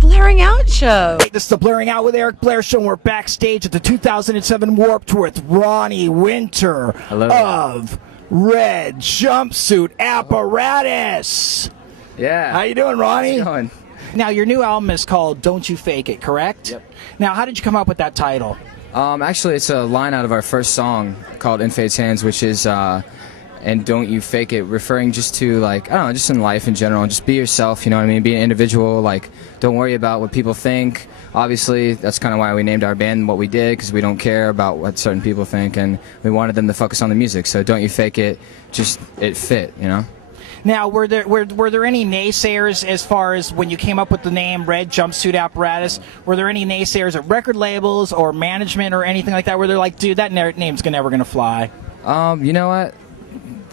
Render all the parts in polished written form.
Blaring Out Show. Hey, this is the Blaring Out with Eric Blair show. We're backstage at the 2007 Warped Tour with Ronnie Winter of Red Jumpsuit Apparatus. Yeah. How you doing, Ronnie? How's it going? Now, your new album is called Don't You Fake It, correct? Yep. Now, how did you come up with that title? Actually, it's a line out of our first song called In Fate's Hands, which is, and don't you fake it, referring just to, like, I don't know, just in life in general, just be yourself, you know what I mean? Be an individual, like, don't worry about what people think. Obviously, that's kind of why we named our band what we did, because we don't care about what certain people think, and we wanted them to focus on the music. So don't you fake it, just it fit, you know? Now, were there any naysayers as far as when you came up with the name Red Jumpsuit Apparatus? Were there any naysayers at record labels or management or anything like that where they're like, dude, that name's never going to fly? You know what?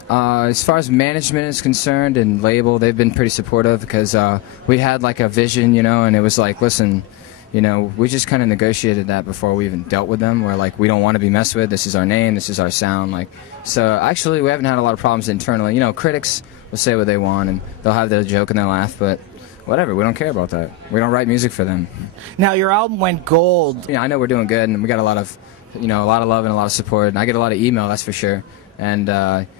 As far as management is concerned and label, they've been pretty supportive because we had like a vision, you know, and it was like, listen, you know, we just kind of negotiated that before we even dealt with them. We're like, we don't want to be messed with. This is our name. This is our sound. Like, so actually, we haven't had a lot of problems internally. You know, critics will say what they want and they'll have their joke and their laugh, but whatever. We don't care about that. We don't write music for them. Now, your album went gold. Yeah, I know we're doing good, and we got a lot of, you know, a lot of love and a lot of support. And I get a lot of email, that's for sure. And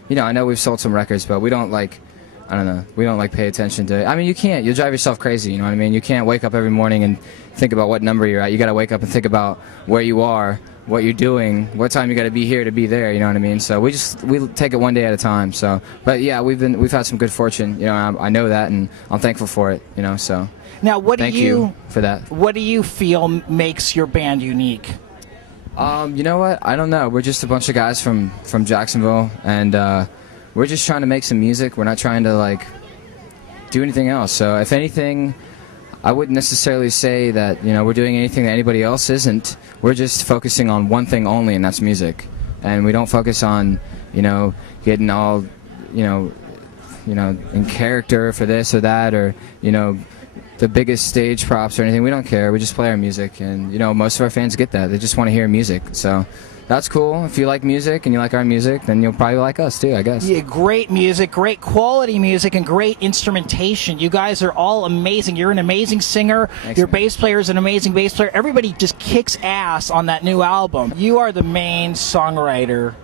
you know, I know we've sold some records, but we don't like, I don't know, we don't like pay attention to it. I mean, you can't. You'll drive yourself crazy, you know what I mean? You can't wake up every morning and think about what number you're at. You got to wake up and think about where you are, what you're doing, what time you got to be here to be there, you know what I mean? So we take it one day at a time. So, but yeah, we've had some good fortune, you know. I know that, and I'm thankful for it, you know. So now, thank you for that. What do you feel makes your band unique? You know what? I don't know. We're just a bunch of guys from Jacksonville, and we're just trying to make some music. We're not trying to like do anything else. So if anything, I wouldn't necessarily say that, you know, we're doing anything that anybody else isn't. We're just focusing on one thing only, and that's music. And we don't focus on, you know, getting all, you know, in character for this or that, or, you know, the biggest stage props or anything. We don't care. We just play our music, and you know, most of our fans get that. They just want to hear music. So that's cool. If you like music and you like our music, then you'll probably like us too, I guess. Yeah, great music, great quality music, and great instrumentation. You guys are all amazing. You're an amazing singer. Thanks, your man. bass player is an amazing bass player. Everybody just kicks ass on that new album. You are the main songwriter.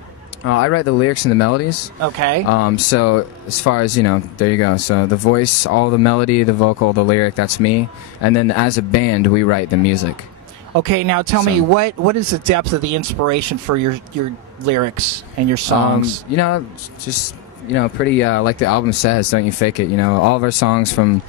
I write the lyrics and the melodies. Okay. So as far as, you know, there you go. So the voice, all the melody, the vocal, the lyric, that's me. And then as a band, we write the music. Okay, now tell me, what is the depth of the inspiration for your lyrics and your songs? You know, just, you know, pretty, like the album says, don't you fake it. You know, all of our songs from,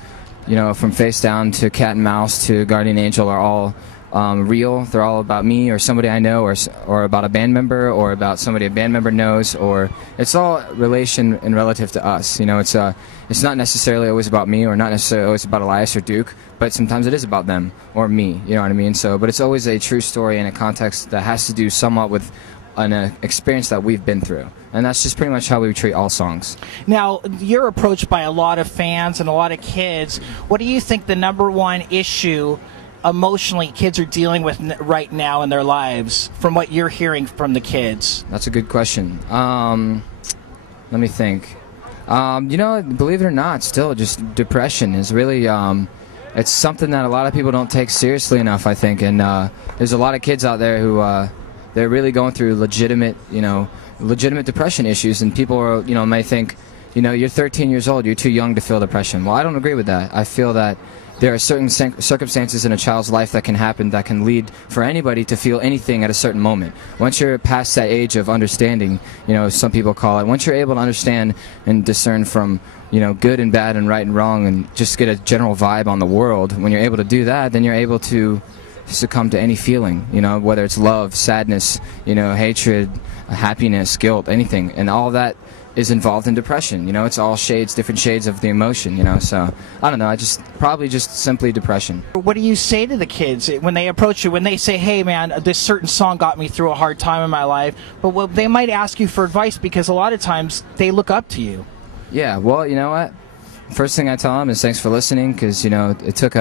you know, from Face Down to Cat and Mouse to Guardian Angel are all real. They're all about me or somebody I know, or about a band member, or about somebody a band member knows, or it's all relation and relative to us. You know, it's not necessarily always about me, or not necessarily always about Elias or Duke, but sometimes it is about them or me. You know what I mean? So, but it's always a true story in a context that has to do somewhat with an experience that we've been through, and that's just pretty much how we treat all songs. Now, you're approached by a lot of fans and a lot of kids. What do you think the number1 issue emotionally kids are dealing with right now in their lives, from what you're hearing from the kids? That's a good question. Let me think. You know, believe it or not, still just depression is really, it's something that a lot of people don't take seriously enough, I think, and there's a lot of kids out there who they're really going through legitimate depression issues, and people are, you know, may think, you know, you're 13 years old, you're too young to feel depression. Well, I don't agree with that. I feel that there are certain circumstances in a child's life that can happen that can lead for anybody to feel anything at a certain moment. Once you're past that age of understanding, you know, some people call it, once you're able to understand and discern from, you know, good and bad and right and wrong, and just get a general vibe on the world, when you're able to do that, then you're able to succumb to any feeling, you know, whether it's love, sadness, you know, hatred, happiness, guilt, anything, and all that is involved in depression. You know, it's all shades, different shades of the emotion, you know. So I don't know, probably just simply depression. What do you say to the kids when they approach you, when they say, hey man, this certain song got me through a hard time in my life, but they might ask you for advice because a lot of times they look up to you? Yeah, well, you know what, first thing I tell them is thanks for listening, because, you know, it took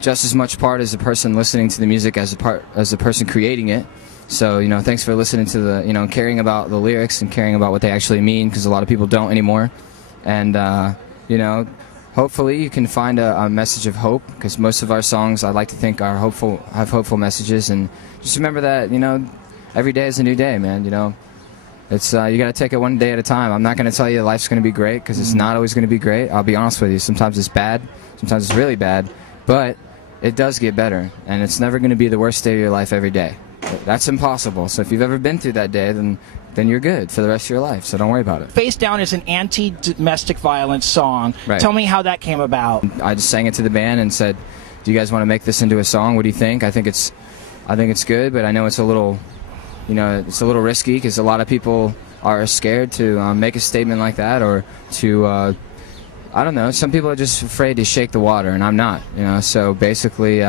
just as much part as the person listening to the music as the person creating it. So, you know, thanks for listening to the, you know, caring about the lyrics and caring about what they actually mean, because a lot of people don't anymore. And, you know, hopefully you can find a message of hope, because most of our songs, I like to think, are hopeful, have hopeful messages. And just remember that, you know, every day is a new day, man. You know, it's you got to take it one day at a time. I'm not going to tell you life's going to be great, because it's not always going to be great. I'll be honest with you. Sometimes it's bad. Sometimes it's really bad. But it does get better, and it's never going to be the worst day of your life every day. That's impossible. So if you've ever been through that day, then you're good for the rest of your life. So don't worry about it. Face Down is an anti-domestic violence song. Right. Tell me how that came about. I just sang it to the band and said, "Do you guys want to make this into a song? What do you think?" I think it's good, but I know it's a little, you know, it's a little risky, because a lot of people are scared to make a statement like that, or to I don't know. Some people are just afraid to shake the water, and I'm not. You know, so basically.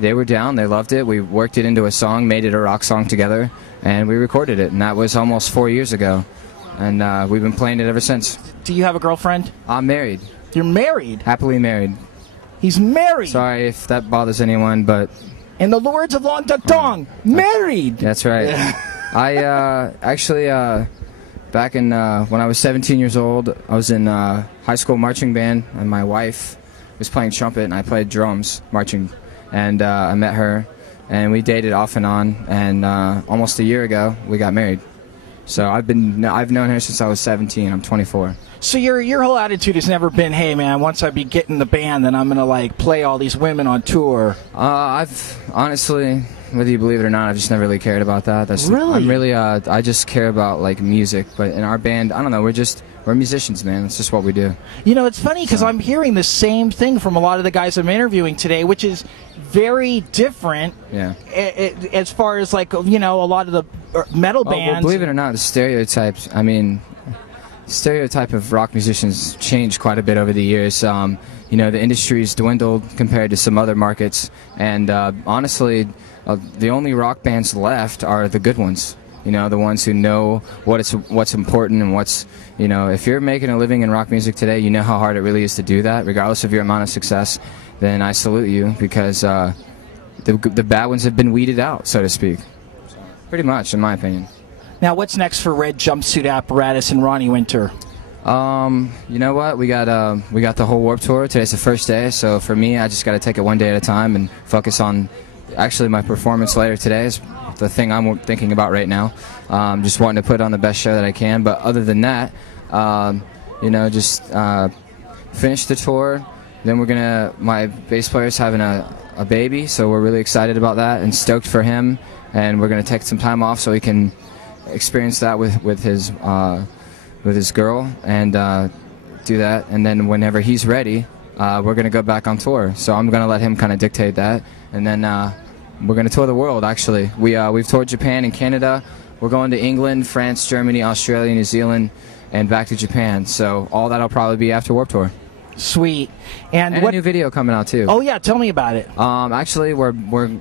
They were down, they loved it, we worked it into a song, made it a rock song together, and we recorded it, and that was almost 4 years ago, and we've been playing it ever since. Do you have a girlfriend? I'm married. You're married? Happily married. He's married! Sorry if that bothers anyone, but... In the words of Long Dong, married! That's right. I actually, back in, when I was 17 years old, I was in high school marching band, and my wife was playing trumpet, and I played drums, marching. And I met her, and we dated off and on, and almost a year ago we got married. So I've known her since I was 17. I'm 24. So your whole attitude has never been, hey man, once I be getting the band, then I'm gonna like play all these women on tour. I've honestly, whether you believe it or not, I've just never really cared about that. Really? I'm really I just care about like music. But in our band, I don't know, we're musicians, man. It's just what we do. You know, it's funny because I'm hearing the same thing from a lot of the guys I'm interviewing today, which is very different. Yeah. As far as like, you know, a lot of the metal bands. Well, believe it or not, the stereotypes. I mean, the stereotype of rock musicians changed quite a bit over the years. You know, the industry's dwindled compared to some other markets, and honestly, the only rock bands left are the good ones. You know, the ones who know what's important and what's, you know, if you're making a living in rock music today, you know how hard it really is to do that, regardless of your amount of success. Then I salute you, because the bad ones have been weeded out, so to speak. Pretty much, in my opinion. Now, what's next for Red Jumpsuit Apparatus and Ronnie Winter? You know what? We got the whole Warped Tour. Today's the first day, so for me, I just got to take it one day at a time and focus on. Actually, my performance later today is the thing I'm thinking about right now. Just wanting to put on the best show that I can. But other than that, you know, just finish the tour. Then my bass player's having a baby, so we're really excited about that and stoked for him. And we're gonna take some time off so he can experience that with his girl and do that. And then whenever he's ready, we're gonna go back on tour. So I'm gonna let him kind of dictate that, and then we're gonna tour the world. Actually, we've toured Japan and Canada. We're going to England, France, Germany, Australia, New Zealand, and back to Japan. So all that'll probably be after Warped Tour. Sweet. And a new video coming out too. Oh yeah, tell me about it. Actually,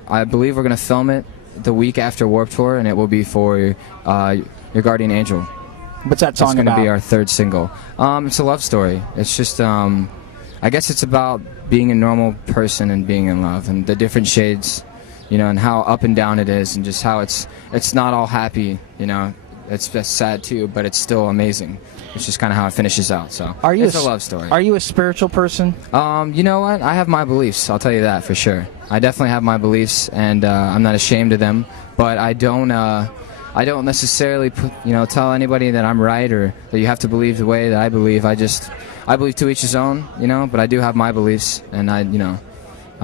I believe we're gonna film it the week after Warped Tour, and it will be for Your Guardian Angel. What's that song about? It's going to be our third single. It's a love story. It's just, I guess it's about being a normal person and being in love, and the different shades, you know, and how up and down it is, and just how it's not all happy, you know. It's just sad too, but it's still amazing. It's just kind of how it finishes out. So it's a love story. Are you a spiritual person? You know what? I have my beliefs. I'll tell you that for sure. I definitely have my beliefs, and I'm not ashamed of them. But I don't necessarily tell anybody that I'm right or that you have to believe the way that I believe. I believe to each his own, you know. But I do have my beliefs, and I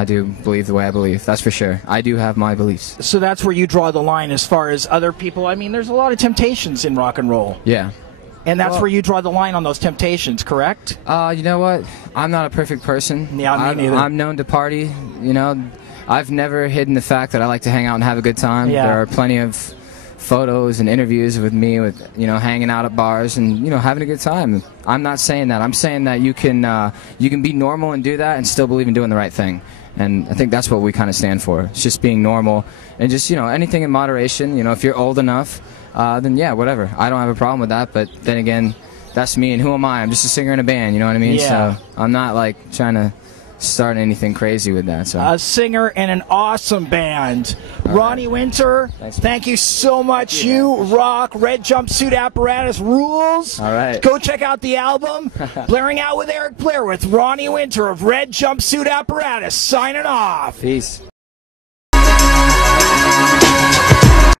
do believe the way I believe. That's for sure. I do have my beliefs. So that's where you draw the line as far as other people. I mean, there's a lot of temptations in rock and roll. Yeah. And that's where you draw the line on those temptations, correct? You know what? I'm not a perfect person. Yeah, me neither. I'm known to party, you know. I've never hidden the fact that I like to hang out and have a good time. Yeah. There are plenty of photos and interviews with me hanging out at bars and, having a good time. I'm not saying that. I'm saying that you can be normal and do that and still believe in doing the right thing. And I think that's what we kind of stand for. It's just being normal and just, anything in moderation. If you're old enough, then yeah, whatever. I don't have a problem with that. But then again, that's me, and who am I? I'm just a singer in a band, you know what I mean? Yeah. So I'm not like trying to start anything crazy with that. So a singer and an awesome band. Ronnie Winter, thank you so much. You rock. Red Jumpsuit Apparatus rules. All right. Go check out the album. Blaring Out with Eric Blair with Ronnie Winter of Red Jumpsuit Apparatus. Signing off. Peace.